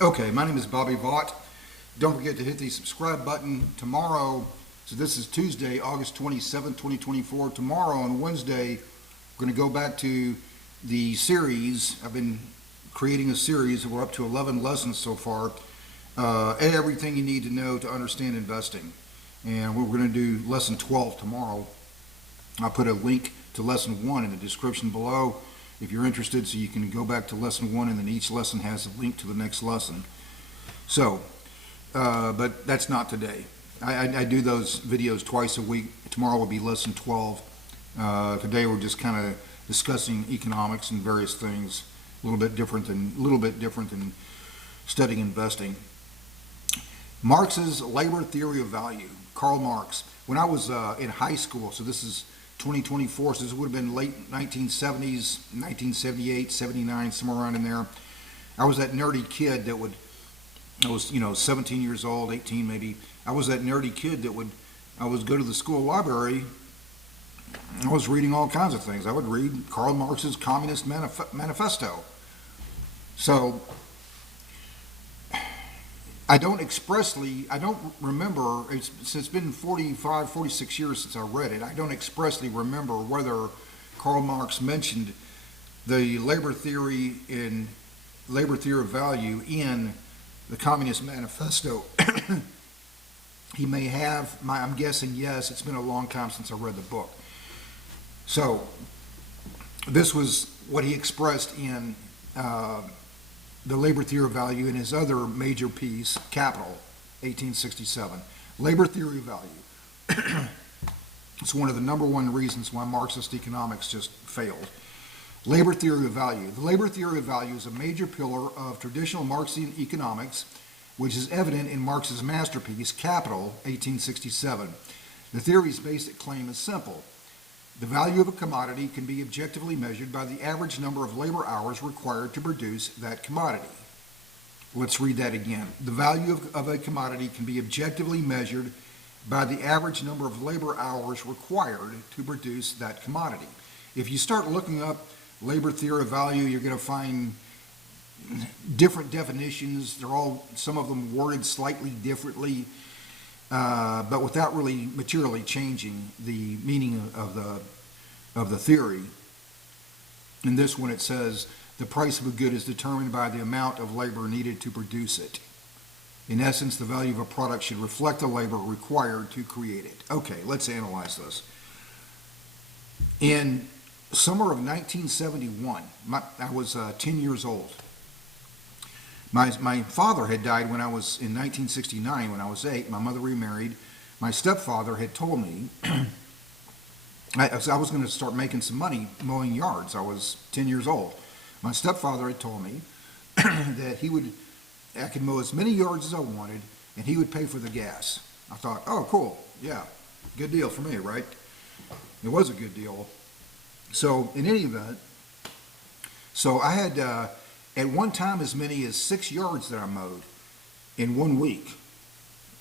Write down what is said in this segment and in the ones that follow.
Okay, my name is Bobby Vaught. Don't forget to hit the subscribe button tomorrow. So this is Tuesday, August 27th, 2024. Tomorrow on Wednesday, we're going to go back to the series. I've been creating a series. We're up to 11 lessons so far. Everything you need to know to understand investing. And we're going to do lesson 12 tomorrow. I'll put a link to lesson 1 in the description below if you're interested, so you can go back to lesson 1, and then each lesson has a link to the next lesson. So, but that's not today. I do those videos twice a week. Tomorrow will be lesson 12. Today we're just kind of discussing economics and various things, a little bit different than studying investing. Marx's labor theory of value. Karl Marx. When I was in high school, so this is 2024, so this would have been late 1970s, 1978, 79, somewhere around in there. I was that nerdy kid that I was 17 years old, 18 maybe. I was that nerdy kid that I would go to the school library. I was reading all kinds of things. I would read Karl Marx's Communist Manifesto. So I don't remember, it's been 45, 46 years since I read it. I don't expressly remember whether Karl Marx mentioned the labor theory of value in the Communist Manifesto. He may have, I'm guessing yes. It's been a long time since I read the book. So this was what he expressed in the labor theory of value in his other major piece, Capital, 1867. Labor theory of value. It's one of the #1 reasons why Marxist economics just failed. Labor theory of value. The labor theory of value is a major pillar of traditional Marxian economics, which is evident in Marx's masterpiece, Capital, 1867. The theory's basic claim is simple. The value of a commodity can be objectively measured by the average number of labor hours required to produce that commodity. Let's read that again. The value of a commodity can be objectively measured by the average number of labor hours required to produce that commodity. If you start looking up labor theory of value, you're going to find different definitions. Some of them worded slightly differently, but without really materially changing the meaning of the theory. In this one it says, the price of a good is determined by the amount of labor needed to produce it. In essence, the value of a product should reflect the labor required to create it. Okay, let's analyze this. In summer of 1971, I was 10 years old. My father had died when I was in 1969, when I was 8. My mother remarried. My stepfather had told me I was going to start making some money mowing yards. I was 10 years old. My stepfather had told me that I could mow as many yards as I wanted, and he would pay for the gas. I thought, oh, cool, yeah, good deal for me, right? It was a good deal. So in any event, I had at one time as many as 6 yards that I mowed in 1 week.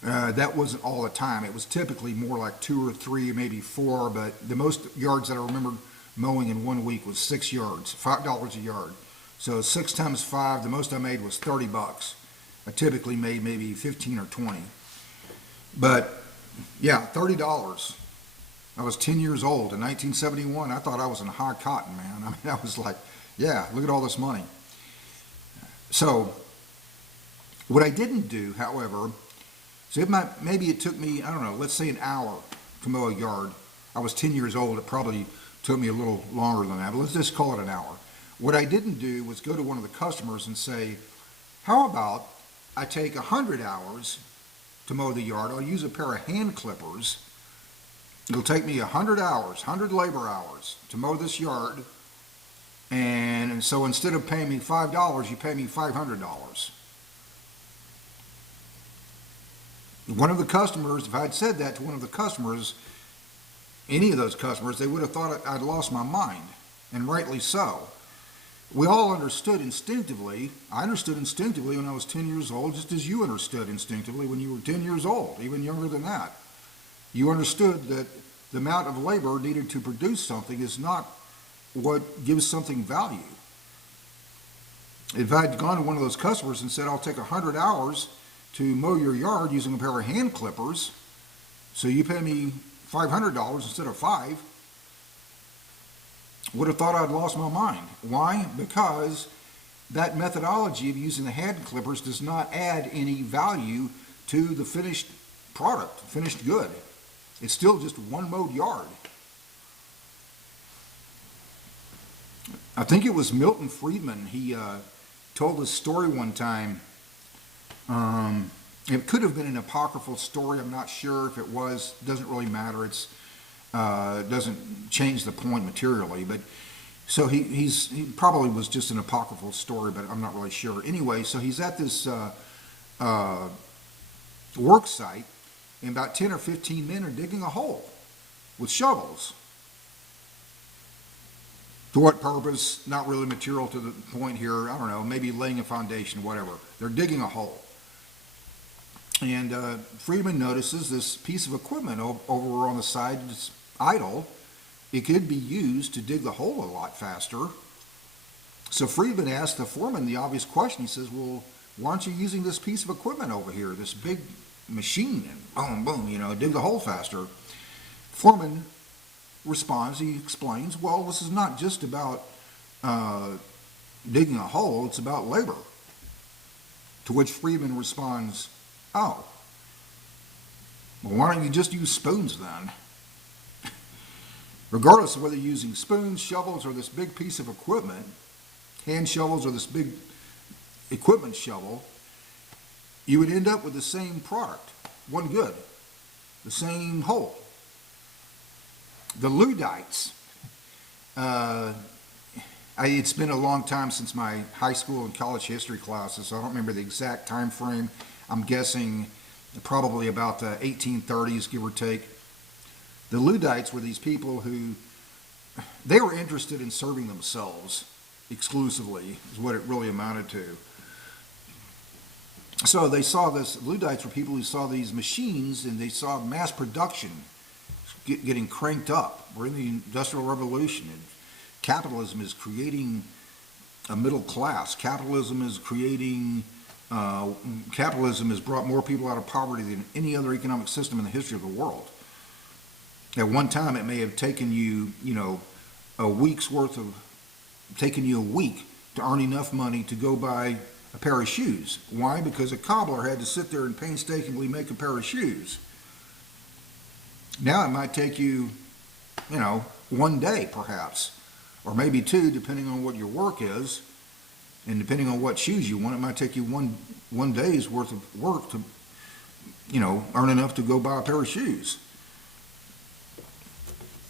That wasn't all the time. It was typically more like 2 or 3, maybe 4, but the most yards that I remember mowing in 1 week was 6 yards, $5 a yard. So 6 times 5, the most I made was $30. I typically made maybe 15 or 20. But yeah, $30. I was 10 years old in 1971. I thought I was in high cotton, man. I mean, I was like, yeah, look at all this money. So what I didn't do, however, maybe it took me, I don't know, let's say an hour to mow a yard. I was 10 years old. It probably took me a little longer than that, but let's just call it an hour. What I didn't do was go to one of the customers and say, how about I take 100 hours to mow the yard. I'll use a pair of hand clippers. It'll take me 100 hours, 100 labor hours to mow this yard. And so instead of paying me $5, you pay me $500. One of the customers, if I'd said that to one of the customers, any of those customers, they would have thought I'd lost my mind, and rightly so. We all understood instinctively. I understood instinctively when I was 10 years old, just as you understood instinctively when you were 10 years old, even younger than that. You understood that the amount of labor needed to produce something is not what gives something value. If I'd gone to one of those customers and said, I'll take 100 hours to mow your yard using a pair of hand clippers, so you pay me $500 instead of five, would have thought I'd lost my mind. Why? Because that methodology of using the hand clippers does not add any value to the finished product, finished good. It's still just one mowed yard. I think it was Milton Friedman. He told a story one time. It could have been an apocryphal story. I'm not sure if it was. Doesn't really matter. It doesn't change the point materially. But so he probably was just an apocryphal story, but I'm not really sure. Anyway, so he's at this work site, and about 10 or 15 men are digging a hole with shovels. To what purpose? Not really material to the point here. I don't know, maybe laying a foundation, whatever. They're digging a hole. And Friedman notices this piece of equipment over on the side that's idle. It could be used to dig the hole a lot faster. So Friedman asked the foreman the obvious question. He says, well, why aren't you using this piece of equipment over here, this big machine, and boom, boom, dig the hole faster? Foreman responds, he explains, well, this is not just about digging a hole, it's about labor. To which Friedman responds, oh, well, why don't you just use spoons then? Regardless of whether you're using spoons, shovels, or this big piece of equipment, hand shovels or this big equipment shovel, you would end up with the same product, one good, the same hole. The Luddites, it's been a long time since my high school and college history classes, so I don't remember the exact time frame. I'm guessing probably about the 1830s, give or take. The Luddites were these people who, they were interested in serving themselves exclusively, is what it really amounted to. So they saw this, Luddites were people who saw these machines and they saw mass production getting cranked up. We're in the Industrial Revolution, and capitalism is creating a middle class. Capitalism has brought more people out of poverty than any other economic system in the history of the world. At one time, it may have taken you, a week to earn enough money to go buy a pair of shoes. Why? Because a cobbler had to sit there and painstakingly make a pair of shoes. Now it might take you, one day perhaps, or maybe two, depending on what your work is, and depending on what shoes you want. It might take you one day's worth of work to, earn enough to go buy a pair of shoes.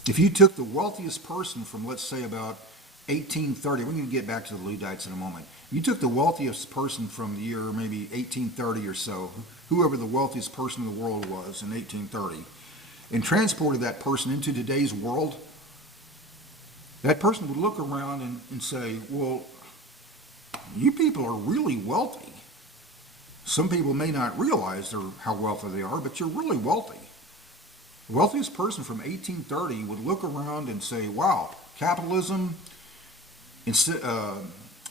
If you took the wealthiest person from, let's say, about 1830, we're going to get back to the Luddites in a moment. If you took the wealthiest person from the year maybe 1830 or so, whoever the wealthiest person in the world was in 1830, and transported that person into today's world, that person would look around and say, well, you people are really wealthy. Some people may not realize how wealthy they are, but you're really wealthy. The wealthiest person from 1830 would look around and say, wow, capitalism,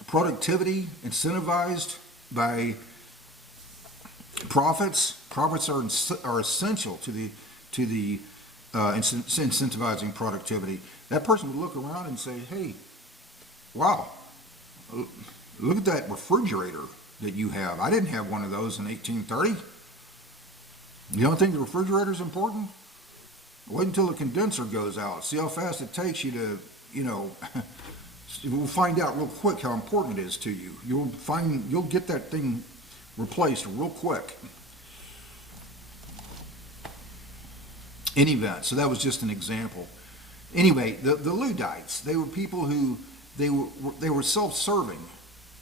productivity incentivized by profits. Profits are essential to the incentivizing productivity. That person would look around and say, hey, wow, look at that refrigerator that you have. I didn't have one of those in 1830. You don't think the refrigerator is important? Wait until the condenser goes out. See how fast it takes you to, we'll find out real quick how important it is to you. You'll get that thing replaced real quick. In event, so that was just an example. Anyway, the Luddites, they were people who, they were self-serving.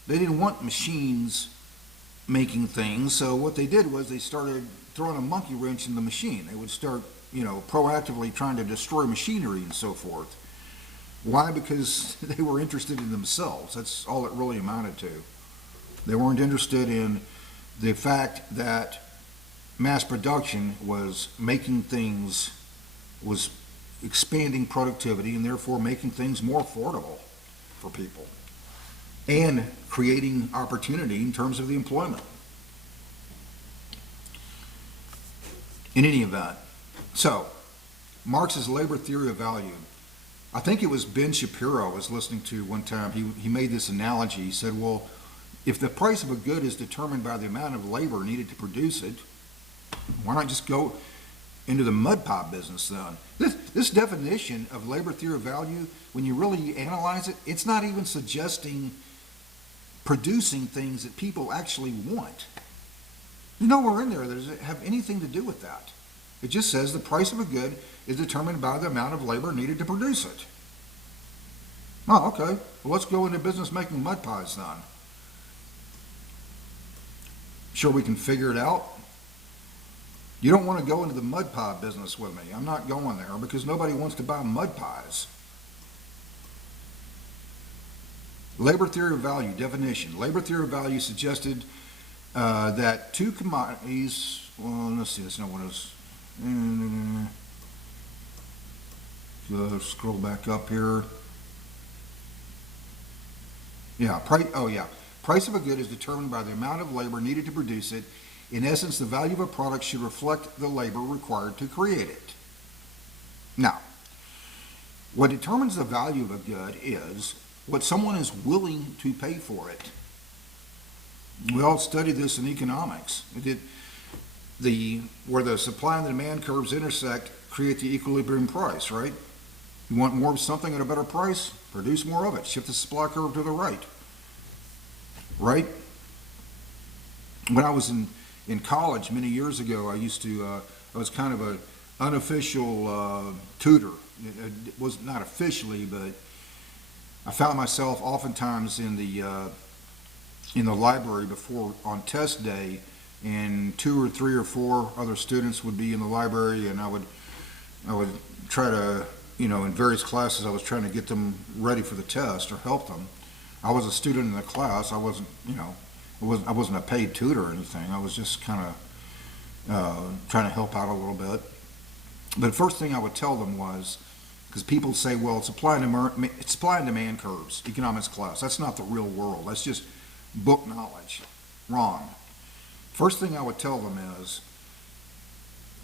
They didn't want machines making things, so what they did was they started throwing a monkey wrench in the machine. They would start, proactively trying to destroy machinery and so forth. Why? Because they were interested in themselves. That's all it really amounted to. They weren't interested in the fact that mass production was expanding productivity and therefore making things more affordable for people. and creating opportunity in terms of the employment. In any event, so Marx's labor theory of value. I think it was Ben Shapiro I was listening to one time. He made this analogy. He said, well, if the price of a good is determined by the amount of labor needed to produce it, why not just go into the mud pie business then? This definition of labor theory of value, when you really analyze it, it's not even suggesting producing things that people actually want. There's nowhere in there that does it have anything to do with that. It just says the price of a good is determined by the amount of labor needed to produce it. Oh, okay. Well, let's go into business making mud pies then. Sure we can figure it out? You don't want to go into the mud pie business with me. I'm not going there because nobody wants to buy mud pies. Labor theory of value, definition. Labor theory of value suggested that two commodities, well, let's see, that's not what it was. Scroll back up here. Yeah, price of a good is determined by the amount of labor needed to produce it. In essence, the value of a product should reflect the labor required to create it. Now, what determines the value of a good is what someone is willing to pay for it. We all studied this in economics. Where the supply and the demand curves intersect create the equilibrium price, right? You want more of something at a better price? Produce more of it. Shift the supply curve to the right. Right? When I was in college many years ago, I was kind of an unofficial tutor. It was not officially, but I found myself oftentimes in the library before on test day, and 2 or 3 or 4 other students would be in the library, and I would try to, in various classes, I was trying to get them ready for the test or help them. I was a student in the class. I wasn't, I wasn't a paid tutor or anything. I was just kind of trying to help out a little bit. But the first thing I would tell them was, because people say, well, supply and demand curves, economics class. That's not the real world. That's just book knowledge. Wrong. First thing I would tell them is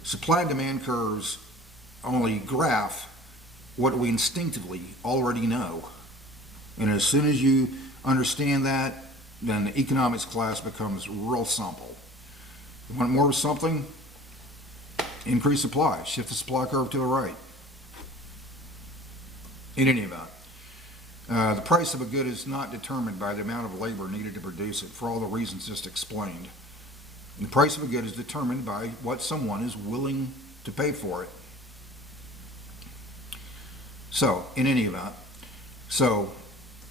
supply and demand curves only graph what we instinctively already know. And as soon as you understand that, then the economics class becomes real simple. You want more of something? Increase supply. Shift the supply curve to the right. In any event, the price of a good is not determined by the amount of labor needed to produce it for all the reasons just explained. And the price of a good is determined by what someone is willing to pay for it. So, in any event,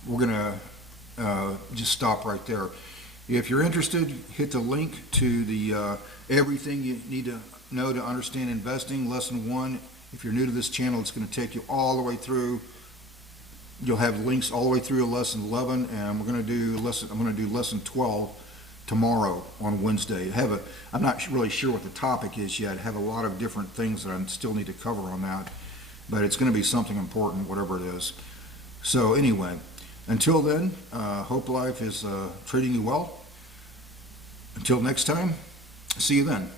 we're going to just stop right there. If you're interested, hit the link to the everything you need to know to understand investing, lesson 1. If you're new to this channel, it's going to take you all the way through. You'll have links all the way through to lesson 11, and I'm going to do lesson 12 tomorrow on Wednesday. I'm not really sure what the topic is yet. I have a lot of different things that I still need to cover on that, but it's going to be something important, whatever it is. So anyway, until then, hope life is treating you well. Until next time, see you then.